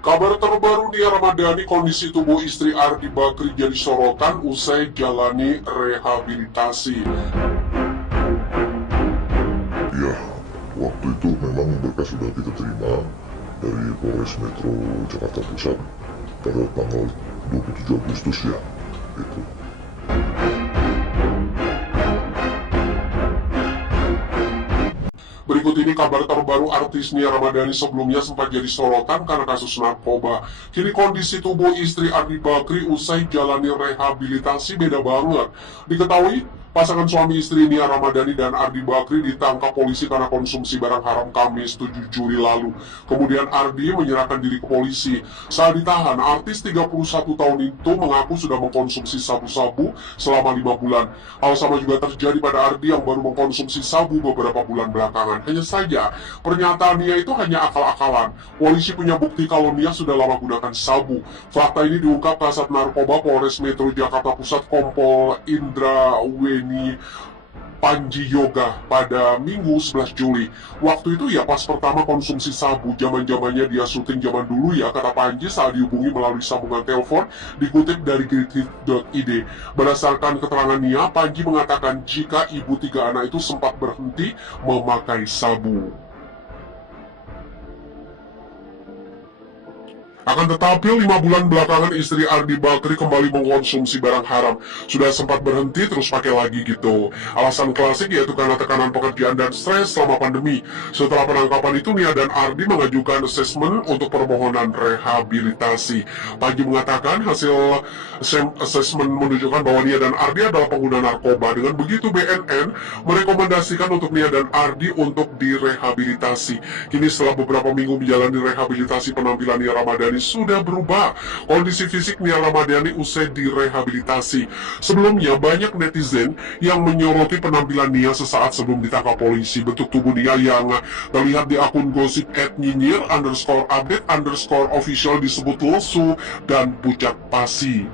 Kabar terbaru Nia Ramadhani, kondisi tubuh istri Ardi Bakri jadi sorotan usai jalani rehabilitasi. Ya, waktu itu memang berkas sudah kita terima dari Polres Metro Jakarta Pusat pada tanggal 27 Agustus ya. Itu. Berikut ini kabar terbaru artis Nia Ramadhani, sebelumnya sempat jadi sorotan karena kasus narkoba. Kini kondisi tubuh istri Ardi Bakri usai jalani rehabilitasi beda banget. Diketahui pasangan suami istri Nia Ramadhani dan Ardi Bakri ditangkap polisi karena konsumsi barang haram Kamis 7 Juli lalu. Kemudian Ardi menyerahkan diri ke polisi. Saat ditahan, artis 31 tahun itu mengaku sudah mengkonsumsi sabu-sabu selama 5 bulan. Hal sama juga terjadi pada Ardi yang baru mengkonsumsi sabu beberapa bulan belakangan. Hanya saja, pernyataan Nia itu hanya akal-akalan. Polisi punya bukti kalau Nia sudah lama gunakan sabu. Fakta ini diungkap Kasat Narkoba Polres Metro Jakarta Pusat Kompol Indra Panji Yoga pada Minggu 11 Juli. Waktu itu ya pas pertama konsumsi sabu, zaman-zamannya dia syuting zaman dulu ya, kata Panji saat dihubungi melalui sambungan telepon, dikutip dari grid.id. Berdasarkan keterangan Nia, Panji mengatakan jika ibu 3 anak itu sempat berhenti memakai sabu. Akan tetapi 5 bulan belakangan istri Ardi Bakri kembali mengkonsumsi barang haram. Sudah sempat berhenti terus pakai lagi gitu. Alasan klasik yaitu karena tekanan pekerjaan dan stres selama pandemi. Setelah penangkapan itu Nia dan Ardi mengajukan asesmen untuk permohonan rehabilitasi. Panji mengatakan hasil asesmen menunjukkan bahwa Nia dan Ardi adalah pengguna narkoba. Dengan begitu BNN merekomendasikan untuk Nia dan Ardi untuk direhabilitasi. Kini setelah beberapa minggu menjalani rehabilitasi, penampilan Nia Ramadhani sudah berubah. Kondisi fisik Nia Ramadhani usai direhabilitasi. Sebelumnya banyak netizen yang menyoroti penampilan Nia sesaat sebelum ditangkap polisi. Bentuk tubuh Nia yang terlihat di akun gosip @nyinyir_update_official disebut lesu dan pucat pasi.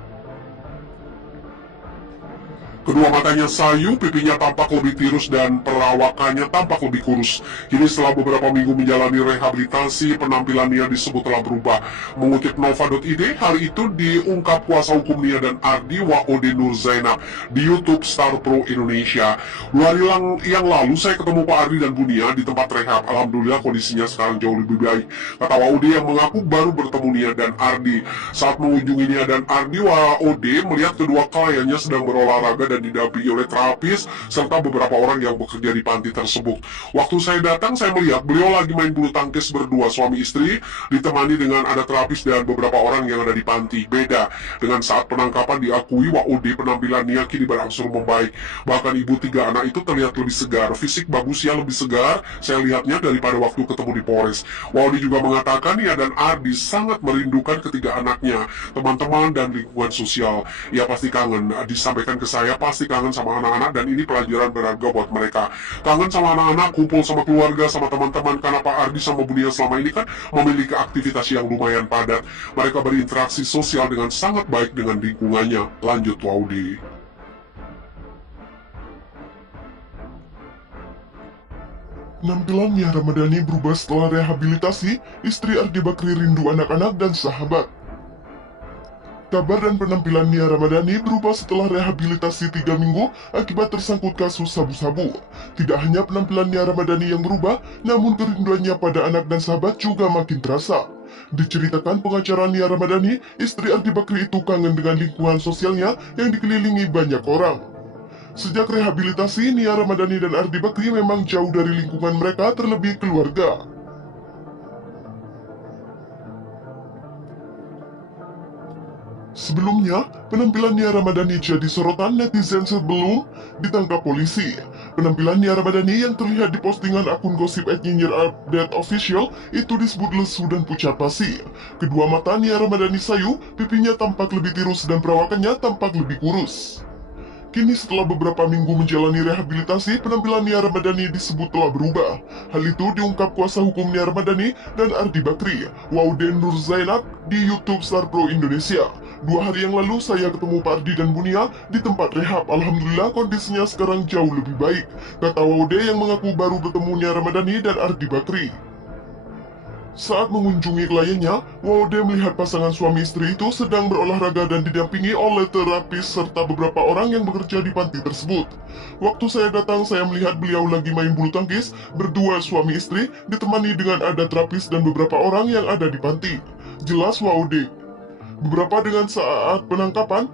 Kedua matanya sayu, pipinya tampak lebih tirus dan perawakannya tampak lebih kurus. Kini setelah beberapa minggu menjalani rehabilitasi, penampilan Nia disebut telah berubah. Mengutip Nova.id, hal itu diungkap kuasa hukum Nia dan Ardi, Waode Nur Zainab, di YouTube Star Pro Indonesia. 2 hari yang lalu saya ketemu Pak Ardi dan Bu Nia di tempat rehab. Alhamdulillah kondisinya sekarang jauh lebih baik, kata Waode yang mengaku baru bertemu Nia dan Ardi. Saat mengunjungi Nia dan Ardi, Waode melihat kedua kliennya sedang berolahraga dan didampingi oleh terapis serta beberapa orang yang bekerja di panti tersebut. Waktu saya datang, saya melihat beliau lagi main bulu tangkis berdua suami istri, ditemani dengan ada terapis dan beberapa orang yang ada di panti. Beda dengan saat penangkapan, diakui Waode penampilan Nia kini berangsur membaik. Bahkan ibu 3 anak itu terlihat lebih segar, fisik bagusnya lebih segar saya lihatnya daripada waktu ketemu di Polres. Waode juga mengatakan Nia dan Ardi sangat merindukan ketiga anaknya, teman-teman dan lingkungan sosial. Ia pasti kangen, disampaikan ke saya pasti kangen sama anak-anak dan ini pelajaran berharga buat mereka. Kangen sama anak-anak, kumpul sama keluarga, sama teman-teman, karena Pak Ardi sama Bu Nia selama ini kan memiliki aktivitas yang lumayan padat. Mereka berinteraksi sosial dengan sangat baik dengan lingkungannya. Lanjut Waudi. Penampilan Nia Ramadhani berubah setelah rehabilitasi. Istri Ardi Bakri rindu anak-anak dan sahabat. Kabar dan penampilan Nia Ramadhani berubah setelah rehabilitasi 3 minggu akibat tersangkut kasus sabu-sabu. Tidak hanya penampilan Nia Ramadhani yang berubah, namun kerinduannya pada anak dan sahabat juga makin terasa. Diceritakan pengacara Nia Ramadhani, istri Ardi Bakri itu kangen dengan lingkungan sosialnya yang dikelilingi banyak orang. Sejak rehabilitasi, Nia Ramadhani dan Ardi Bakri memang jauh dari lingkungan mereka, terlebih keluarga. Sebelumnya, penampilan Nia Ramadhani jadi sorotan netizen sebelum ditangkap polisi. Penampilan Nia Ramadhani yang terlihat di postingan akun gosip @nyinyir_update_official itu disebut lesu dan pucat pasi. Kedua mata Nia Ramadhani sayu, pipinya tampak lebih tirus dan perawakannya tampak lebih kurus. Kini setelah beberapa minggu menjalani rehabilitasi, penampilan Nia Ramadhani disebut telah berubah. Hal itu diungkap kuasa hukum Nia Ramadhani dan Ardi Bakri, Waode Nur Zainab, di YouTube Star Pro Indonesia. 2 hari yang lalu saya ketemu Pak Ardi dan Bu Nia di tempat rehab. Alhamdulillah kondisinya sekarang jauh lebih baik, kata Waode yang mengaku baru bertemu Nia Ramadhani dan Ardi Bakri. Saat mengunjungi kliennya, Waude melihat pasangan suami istri itu sedang berolahraga dan didampingi oleh terapis serta beberapa orang yang bekerja di panti tersebut. Waktu saya datang, saya melihat beliau lagi main bulu tangkis, berdua suami istri, ditemani dengan ada terapis dan beberapa orang yang ada di panti. Jelas Waude. Beberapa dengan saat penangkapan,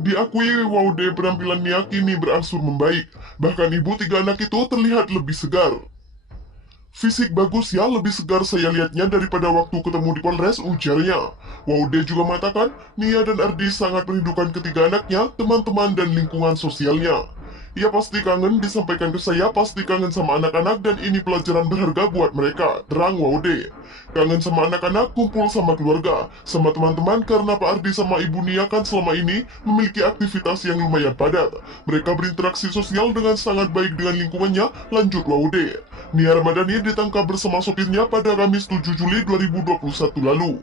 diakui Waude penampilannya kini berangsur membaik. Bahkan ibu tiga anak itu terlihat lebih segar. Fisik bagus ya, lebih segar saya lihatnya daripada waktu ketemu di Polres, ujarnya. Waude juga mengatakan, Nia dan Ardi sangat merindukan ketiga anaknya, teman-teman dan lingkungan sosialnya. Ia pasti kangen, disampaikan ke saya, pasti kangen sama anak-anak dan ini pelajaran berharga buat mereka, terang Waude. Kangen sama anak-anak, kumpul sama keluarga, sama teman-teman karena Pak Ardi sama Ibu Nia kan selama ini memiliki aktivitas yang lumayan padat. Mereka berinteraksi sosial dengan sangat baik dengan lingkungannya, lanjut Waude. Nia Ramadhani ditangkap bersama sopirnya pada Kamis 7 Juli 2021 lalu.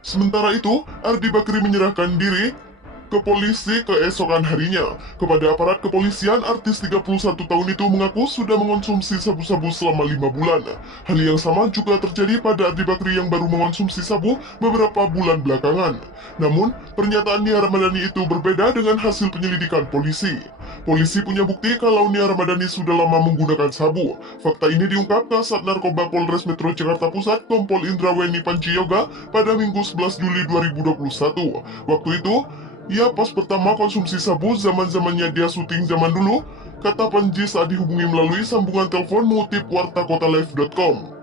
Sementara itu, Ardi Bakri menyerahkan diri ke polisi keesokan harinya. Kepada aparat kepolisian, artis 31 tahun itu mengaku sudah mengonsumsi sabu-sabu selama 5 bulan. Hal yang sama juga terjadi pada Ardi Bakri yang baru mengonsumsi sabu beberapa bulan belakangan. Namun, pernyataan Nia Ramadhani itu berbeda dengan hasil penyelidikan polisi. Polisi punya bukti kalau Nia Ramadhani sudah lama menggunakan sabu. Fakta ini diungkap Kasat Narkoba Polres Metro Jakarta Pusat Kompol Indraweni Panji Yoga pada Minggu 11 Juli 2021. Waktu itu, ia pas pertama konsumsi sabu zaman-zamannya dia syuting zaman dulu, kata Panji saat dihubungi melalui sambungan telepon mengutip wartakotalive.com.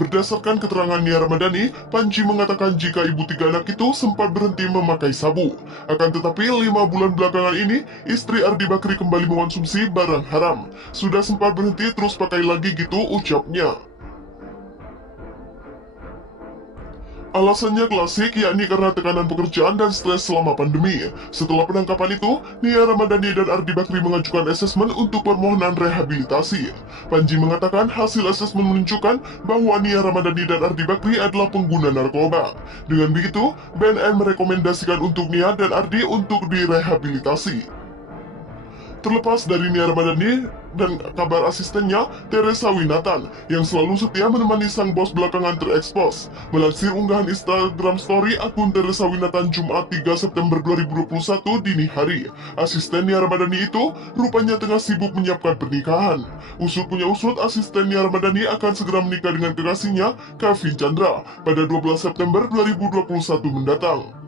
Berdasarkan keterangan Nia Ramadhani, Panji mengatakan jika ibu tiga anak itu sempat berhenti memakai sabu. Akan tetapi 5 bulan belakangan ini, istri Ardi Bakri kembali mengonsumsi barang haram. Sudah sempat berhenti terus pakai lagi gitu ucapnya. Alasannya klasik, yakni karena tekanan pekerjaan dan stres selama pandemi. Setelah penangkapan itu, Nia Ramadhani dan Ardi Bakri mengajukan asesmen untuk permohonan rehabilitasi. Panji mengatakan hasil asesmen menunjukkan bahwa Nia Ramadhani dan Ardi Bakri adalah pengguna narkoba. Dengan begitu, BNN merekomendasikan untuk Nia dan Ardi untuk direhabilitasi. Terlepas dari Nia Ramadhani dan kabar asistennya, Teresa Winatan, yang selalu setia menemani sang bos belakangan terekspos. Melansir unggahan Instagram story akun Teresa Winatan Jumat 3 September 2021 dini hari, asisten Nia Ramadhani itu rupanya tengah sibuk menyiapkan pernikahan. Usut punya usut, asisten Nia Ramadhani akan segera menikah dengan kekasihnya, Kevin Chandra, pada 12 September 2021 mendatang.